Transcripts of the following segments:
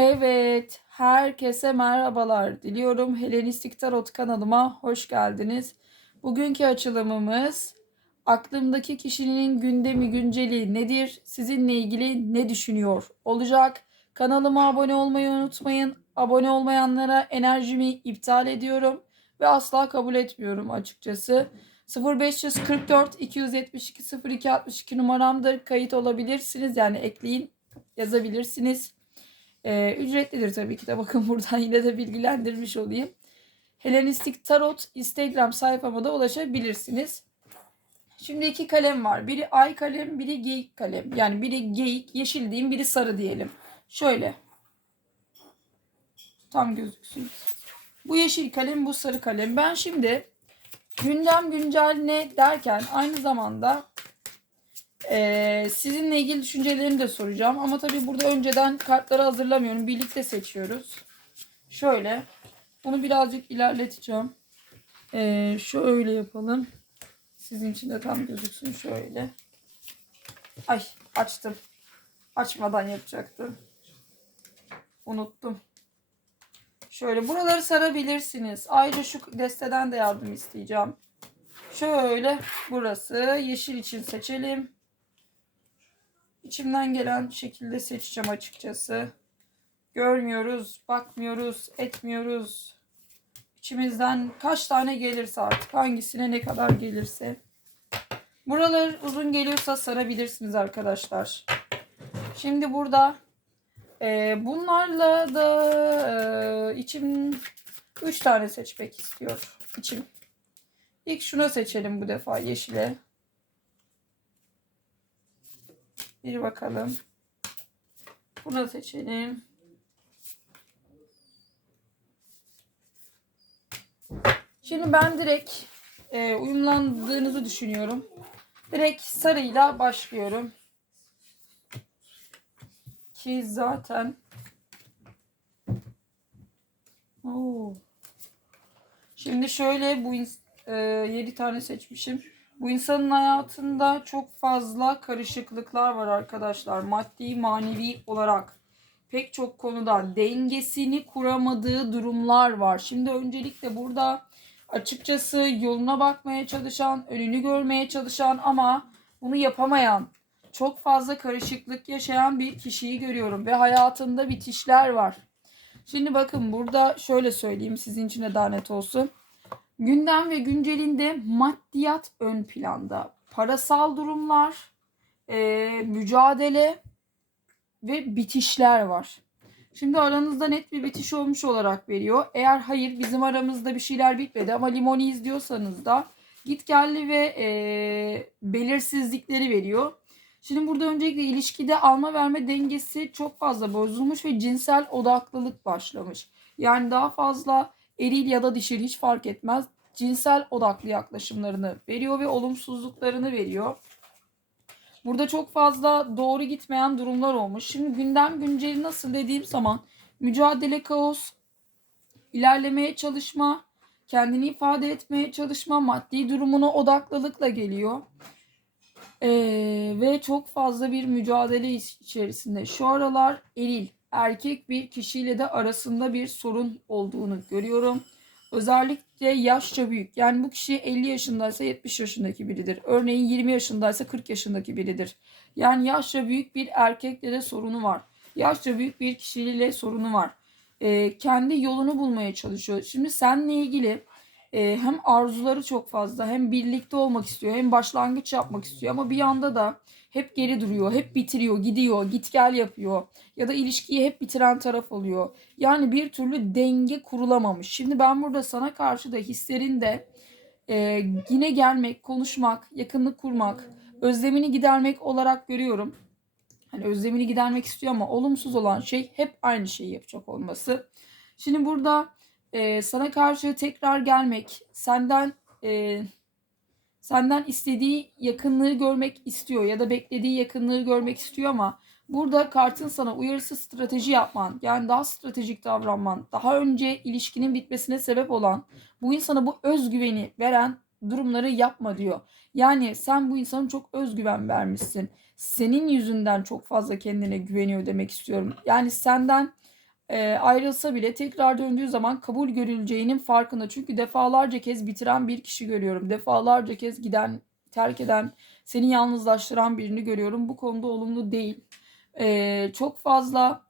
Evet, herkese merhabalar diliyorum. Helenistik Tarot kanalıma hoş geldiniz. Bugünkü açılımımız aklımdaki kişinin gündemi günceli nedir? Sizinle ilgili ne düşünüyor olacak? Kanalıma abone olmayı unutmayın. Abone olmayanlara enerjimi iptal ediyorum ve asla kabul etmiyorum açıkçası. 0544 272 02 62 numaramdır. Kayıt olabilirsiniz yani ekleyin yazabilirsiniz. Ee, ücretlidir tabii ki de bakın buradan yine de bilgilendirmiş olayım. Helenistik Tarot Instagram sayfama da ulaşabilirsiniz. Şimdi iki kalem var. Biri ay kalem, biri geyik kalem. Yani biri geyik, yeşil diyeyim, biri sarı diyelim. Şöyle. Tam gözüksün. Bu yeşil kalem, bu sarı kalem. Ben şimdi gündem güncel ne derken aynı zamanda ee, sizinle ilgili düşüncelerimi de soracağım. Ama tabii burada önceden kartları hazırlamıyorum. Birlikte seçiyoruz. Şöyle. Bunu birazcık ilerleteceğim. Ee, şöyle yapalım. Sizin için de tam gözüksün şöyle. Ay açtım. Açmadan yapacaktım. Unuttum. Şöyle buraları sarabilirsiniz. Ayrıca şu desteden de yardım isteyeceğim. Şöyle burası yeşil için seçelim. İçimden gelen şekilde seçeceğim açıkçası. Görmüyoruz, bakmıyoruz, etmiyoruz. İçimizden kaç tane gelirse artık hangisine ne kadar gelirse. Buralar uzun geliyorsa sarabilirsiniz arkadaşlar. Şimdi burada e, bunlarla da e, içim 3 tane seçmek istiyor. İçim. İlk şuna seçelim bu defa yeşile. Bir bakalım. Bunu seçelim. Şimdi ben direkt e, uyumlandığınızı düşünüyorum. Direkt sarıyla başlıyorum. Ki zaten Oo. Şimdi şöyle bu e, 7 tane seçmişim. Bu insanın hayatında çok fazla karışıklıklar var arkadaşlar. Maddi, manevi olarak pek çok konuda dengesini kuramadığı durumlar var. Şimdi öncelikle burada açıkçası yoluna bakmaya çalışan, önünü görmeye çalışan ama bunu yapamayan, çok fazla karışıklık yaşayan bir kişiyi görüyorum ve hayatında bitişler var. Şimdi bakın burada şöyle söyleyeyim sizin için de daha net olsun. Gündem ve güncelinde maddiyat ön planda. Parasal durumlar, e, mücadele ve bitişler var. Şimdi aranızda net bir bitiş olmuş olarak veriyor. Eğer hayır bizim aramızda bir şeyler bitmedi ama limoni izliyorsanız da git gelli ve e, belirsizlikleri veriyor. Şimdi burada öncelikle ilişkide alma verme dengesi çok fazla bozulmuş ve cinsel odaklılık başlamış. Yani daha fazla eril ya da dişil hiç fark etmez. Cinsel odaklı yaklaşımlarını veriyor ve olumsuzluklarını veriyor. Burada çok fazla doğru gitmeyen durumlar olmuş. Şimdi gündem günceli nasıl dediğim zaman mücadele kaos, ilerlemeye çalışma, kendini ifade etmeye çalışma, maddi durumuna odaklılıkla geliyor. Ee, ve çok fazla bir mücadele içerisinde. Şu aralar eril, erkek bir kişiyle de arasında bir sorun olduğunu görüyorum. Özellikle yaşça büyük. Yani bu kişi 50 yaşındaysa 70 yaşındaki biridir. Örneğin 20 yaşındaysa 40 yaşındaki biridir. Yani yaşça büyük bir erkekle de sorunu var. Yaşça büyük bir kişiyle sorunu var. Ee, kendi yolunu bulmaya çalışıyor. Şimdi seninle ilgili e, hem arzuları çok fazla hem birlikte olmak istiyor hem başlangıç yapmak istiyor ama bir yanda da hep geri duruyor, hep bitiriyor, gidiyor, git gel yapıyor ya da ilişkiyi hep bitiren taraf oluyor. Yani bir türlü denge kurulamamış. Şimdi ben burada sana karşı da hislerinde e, yine gelmek, konuşmak, yakınlık kurmak, özlemini gidermek olarak görüyorum. Hani özlemini gidermek istiyor ama olumsuz olan şey hep aynı şeyi yapacak olması. Şimdi burada e, sana karşı tekrar gelmek, senden e, senden istediği yakınlığı görmek istiyor ya da beklediği yakınlığı görmek istiyor ama burada kartın sana uyarısı strateji yapman, yani daha stratejik davranman, daha önce ilişkinin bitmesine sebep olan, bu insana bu özgüveni veren durumları yapma diyor. Yani sen bu insana çok özgüven vermişsin. Senin yüzünden çok fazla kendine güveniyor demek istiyorum. Yani senden e, ayrılsa bile tekrar döndüğü zaman kabul görüleceğinin farkında. Çünkü defalarca kez bitiren bir kişi görüyorum. Defalarca kez giden, terk eden, seni yalnızlaştıran birini görüyorum. Bu konuda olumlu değil. E, çok fazla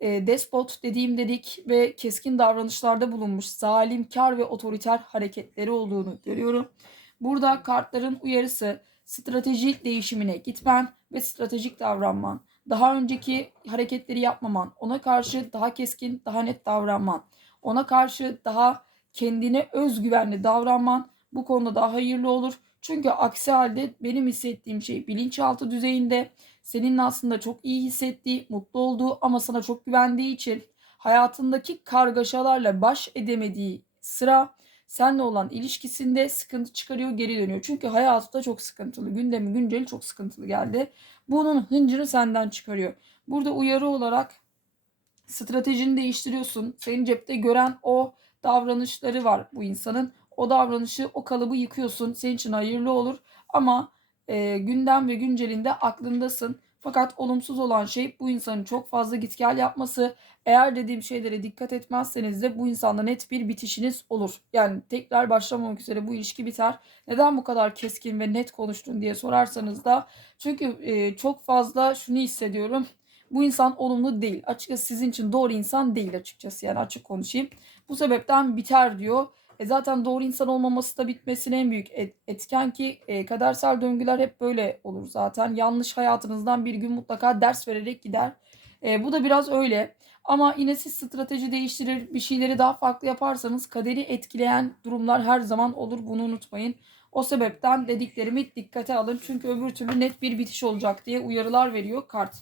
e, despot dediğim dedik ve keskin davranışlarda bulunmuş zalimkar ve otoriter hareketleri olduğunu görüyorum. Burada kartların uyarısı stratejik değişimine gitmen ve stratejik davranman. Daha önceki hareketleri yapmaman, ona karşı daha keskin, daha net davranman, ona karşı daha kendine özgüvenli davranman bu konuda daha hayırlı olur. Çünkü aksi halde benim hissettiğim şey bilinçaltı düzeyinde senin aslında çok iyi hissettiği, mutlu olduğu ama sana çok güvendiği için hayatındaki kargaşalarla baş edemediği sıra senle olan ilişkisinde sıkıntı çıkarıyor, geri dönüyor. Çünkü hayatı da çok sıkıntılı. Gündemi günceli çok sıkıntılı geldi. Bunun hıncını senden çıkarıyor. Burada uyarı olarak stratejini değiştiriyorsun. Senin cepte gören o davranışları var bu insanın. O davranışı, o kalıbı yıkıyorsun. Senin için hayırlı olur. Ama e, gündem ve güncelinde aklındasın. Fakat olumsuz olan şey bu insanın çok fazla git gel yapması. Eğer dediğim şeylere dikkat etmezseniz de bu insanla net bir bitişiniz olur. Yani tekrar başlamamak üzere bu ilişki biter. Neden bu kadar keskin ve net konuştun diye sorarsanız da çünkü e, çok fazla şunu hissediyorum. Bu insan olumlu değil. Açıkçası sizin için doğru insan değil açıkçası. Yani açık konuşayım. Bu sebepten biter diyor. E zaten doğru insan olmaması da bitmesine en büyük etken ki e, kadersel döngüler hep böyle olur zaten. Yanlış hayatınızdan bir gün mutlaka ders vererek gider. E, bu da biraz öyle. Ama yine siz strateji değiştirir, bir şeyleri daha farklı yaparsanız kaderi etkileyen durumlar her zaman olur. Bunu unutmayın. O sebepten dediklerimi dikkate alın. Çünkü öbür türlü net bir bitiş olacak diye uyarılar veriyor kart.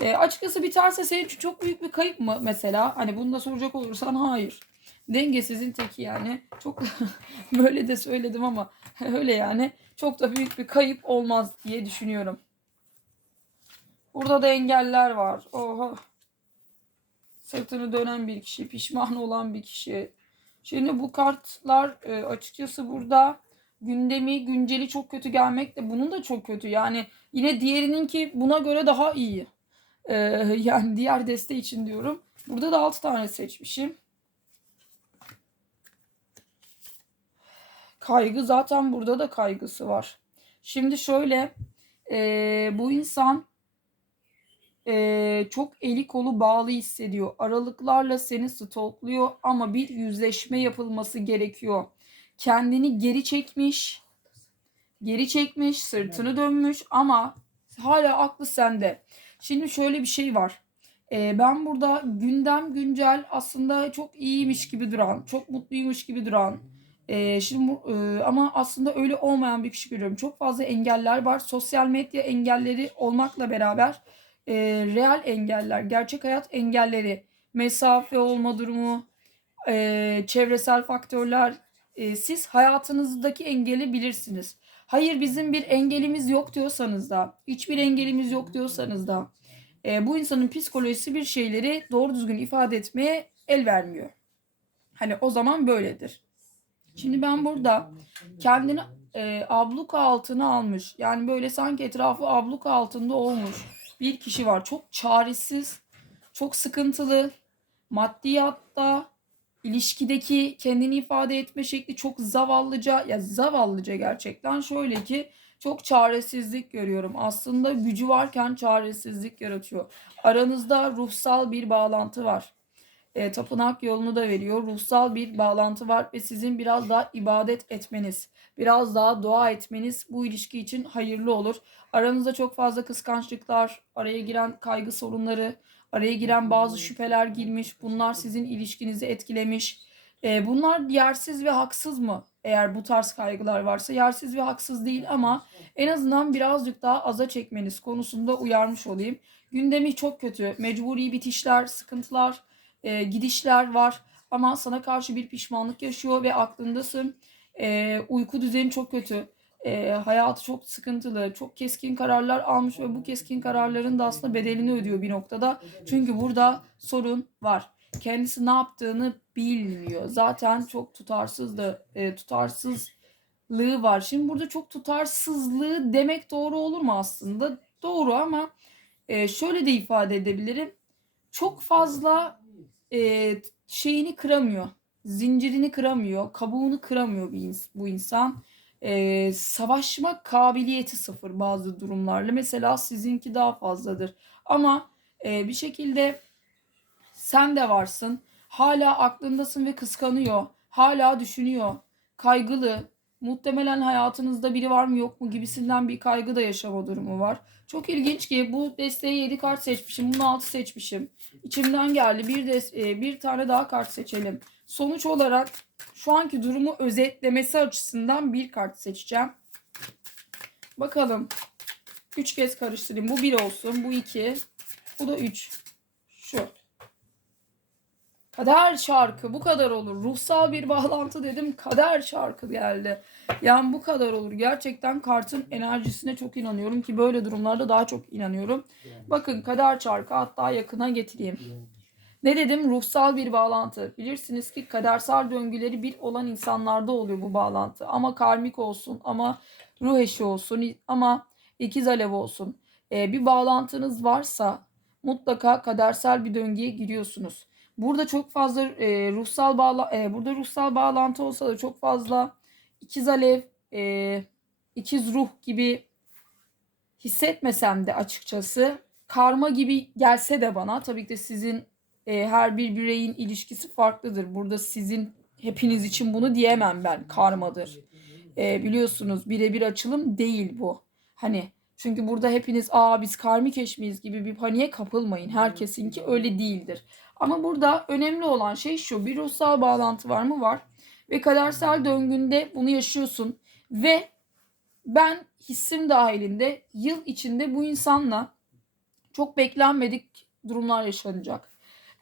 E, açıkçası biterse senin için çok büyük bir kayıp mı mesela? Hani bunu da soracak olursan hayır. Dengesizin teki yani. Çok böyle de söyledim ama öyle yani. Çok da büyük bir kayıp olmaz diye düşünüyorum. Burada da engeller var. Oha. Sırtını dönen bir kişi, pişman olan bir kişi. Şimdi bu kartlar e, açıkçası burada gündemi, günceli çok kötü gelmek de bunun da çok kötü. Yani yine diğerinin ki buna göre daha iyi. Ee, yani diğer deste için diyorum. Burada da 6 tane seçmişim. Kaygı zaten burada da kaygısı var. Şimdi şöyle e, bu insan e, çok eli kolu bağlı hissediyor. Aralıklarla seni stalkluyor ama bir yüzleşme yapılması gerekiyor. Kendini geri çekmiş, geri çekmiş, sırtını dönmüş ama hala aklı sende. Şimdi şöyle bir şey var. E, ben burada gündem güncel aslında çok iyiymiş gibi duran, çok mutluymuş gibi duran, e, şimdi e, ama aslında öyle olmayan bir kişi görüyorum. Çok fazla engeller var. Sosyal medya engelleri olmakla beraber e, real engeller, gerçek hayat engelleri, mesafe olma durumu, e, çevresel faktörler. E, siz hayatınızdaki engeli bilirsiniz. Hayır bizim bir engelimiz yok diyorsanız da, hiçbir engelimiz yok diyorsanız da e, bu insanın psikolojisi bir şeyleri doğru düzgün ifade etmeye el vermiyor. Hani o zaman böyledir. Şimdi ben burada kendini e, abluka altına almış. Yani böyle sanki etrafı abluka altında olmuş bir kişi var. Çok çaresiz, çok sıkıntılı, maddiyatta, ilişkideki kendini ifade etme şekli çok zavallıca, ya zavallıca gerçekten şöyle ki çok çaresizlik görüyorum. Aslında gücü varken çaresizlik yaratıyor. Aranızda ruhsal bir bağlantı var e, tapınak yolunu da veriyor. Ruhsal bir bağlantı var ve sizin biraz daha ibadet etmeniz, biraz daha dua etmeniz bu ilişki için hayırlı olur. Aranızda çok fazla kıskançlıklar, araya giren kaygı sorunları, araya giren bazı şüpheler girmiş. Bunlar sizin ilişkinizi etkilemiş. E, bunlar yersiz ve haksız mı? Eğer bu tarz kaygılar varsa yersiz ve haksız değil ama en azından birazcık daha aza çekmeniz konusunda uyarmış olayım. Gündemi çok kötü. Mecburi bitişler, sıkıntılar, e, gidişler var ama sana karşı bir pişmanlık yaşıyor ve aklındasın. E, uyku düzeni çok kötü. E, hayatı çok sıkıntılı, çok keskin kararlar almış ve bu keskin kararların da aslında bedelini ödüyor bir noktada. Çünkü burada sorun var. Kendisi ne yaptığını bilmiyor. Zaten çok tutarsızdı, e, tutarsızlığı var. Şimdi burada çok tutarsızlığı demek doğru olur mu aslında? Doğru ama e, şöyle de ifade edebilirim. Çok fazla e, şeyini kıramıyor. Zincirini kıramıyor. Kabuğunu kıramıyor bir ins- bu insan. E, savaşma kabiliyeti sıfır bazı durumlarla. Mesela sizinki daha fazladır. Ama e, bir şekilde sen de varsın. Hala aklındasın ve kıskanıyor. Hala düşünüyor. Kaygılı. Muhtemelen hayatınızda biri var mı yok mu gibisinden bir kaygı da yaşama durumu var. Çok ilginç ki bu desteği 7 kart seçmişim. Bunu 6 seçmişim. İçimden geldi. Bir, de, e, bir tane daha kart seçelim. Sonuç olarak şu anki durumu özetlemesi açısından bir kart seçeceğim. Bakalım. 3 kez karıştırayım. Bu 1 olsun. Bu 2. Bu da 3. Kader şarkı bu kadar olur. Ruhsal bir bağlantı dedim. Kader şarkı geldi. Yani bu kadar olur. Gerçekten kartın enerjisine çok inanıyorum ki böyle durumlarda daha çok inanıyorum. Bakın kader şarkı hatta yakına getireyim. Ne dedim? Ruhsal bir bağlantı. Bilirsiniz ki kadersel döngüleri bir olan insanlarda oluyor bu bağlantı. Ama karmik olsun, ama ruh eşi olsun, ama ikiz alev olsun. Ee, bir bağlantınız varsa mutlaka kadersel bir döngüye giriyorsunuz. Burada çok fazla e, ruhsal bağla e, burada ruhsal bağlantı olsa da çok fazla ikiz alev, e, ikiz ruh gibi hissetmesem de açıkçası karma gibi gelse de bana tabii ki de sizin e, her bir bireyin ilişkisi farklıdır. Burada sizin hepiniz için bunu diyemem ben karmadır. E, biliyorsunuz birebir açılım değil bu. Hani çünkü burada hepiniz aa biz karmik eş miyiz gibi bir paniğe kapılmayın. Herkesinki öyle değildir. Ama burada önemli olan şey şu. Bir ruhsal bağlantı var mı? Var. Ve kadersel döngünde bunu yaşıyorsun. Ve ben hissim dahilinde yıl içinde bu insanla çok beklenmedik durumlar yaşanacak.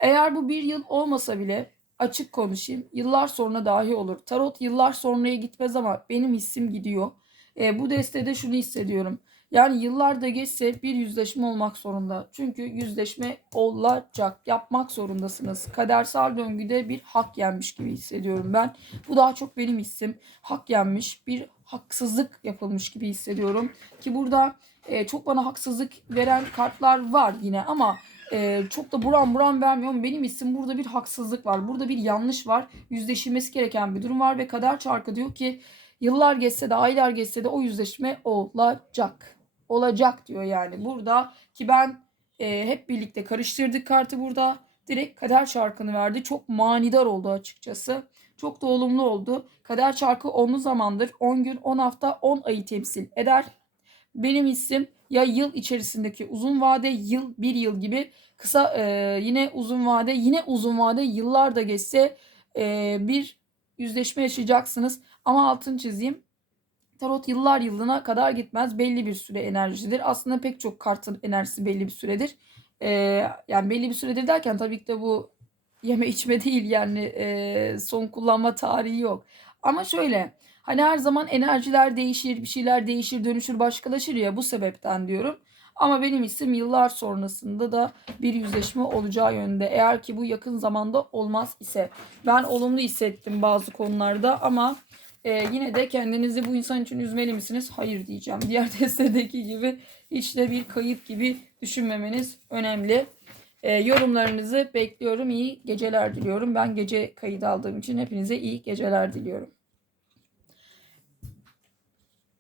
Eğer bu bir yıl olmasa bile açık konuşayım. Yıllar sonra dahi olur. Tarot yıllar sonraya gitmez ama benim hissim gidiyor. E, bu destede şunu hissediyorum. Yani yıllar da geçse bir yüzleşme olmak zorunda. Çünkü yüzleşme olacak. Yapmak zorundasınız. Kadersel döngüde bir hak yenmiş gibi hissediyorum ben. Bu daha çok benim hissim. Hak yenmiş, bir haksızlık yapılmış gibi hissediyorum. Ki burada e, çok bana haksızlık veren kartlar var yine ama e, çok da buram buram vermiyorum. Benim hissim burada bir haksızlık var. Burada bir yanlış var. Yüzleşilmesi gereken bir durum var ve kader çarkı diyor ki yıllar geçse de aylar geçse de o yüzleşme olacak. Olacak diyor yani burada ki ben e, hep birlikte karıştırdık kartı burada. Direkt kader çarkını verdi. Çok manidar oldu açıkçası. Çok da olumlu oldu. Kader çarkı 10'lu zamandır 10 gün 10 hafta 10 ayı temsil eder. Benim hissim ya yıl içerisindeki uzun vade yıl bir yıl gibi kısa e, yine uzun vade yine uzun vade yıllar da geçse e, bir yüzleşme yaşayacaksınız. Ama altını çizeyim. Tarot yıllar yılına kadar gitmez. Belli bir süre enerjidir. Aslında pek çok kartın enerjisi belli bir süredir. E, yani belli bir süredir derken tabii ki de bu yeme içme değil yani e, son kullanma tarihi yok. Ama şöyle hani her zaman enerjiler değişir, bir şeyler değişir, dönüşür, başkalaşır ya bu sebepten diyorum. Ama benim isim yıllar sonrasında da bir yüzleşme olacağı yönde. Eğer ki bu yakın zamanda olmaz ise. Ben olumlu hissettim bazı konularda ama e, yine de kendinizi bu insan için üzmeli misiniz? Hayır diyeceğim. Diğer testedeki gibi hiç de bir kayıp gibi düşünmemeniz önemli. E, yorumlarınızı bekliyorum. İyi geceler diliyorum. Ben gece kayıt aldığım için hepinize iyi geceler diliyorum.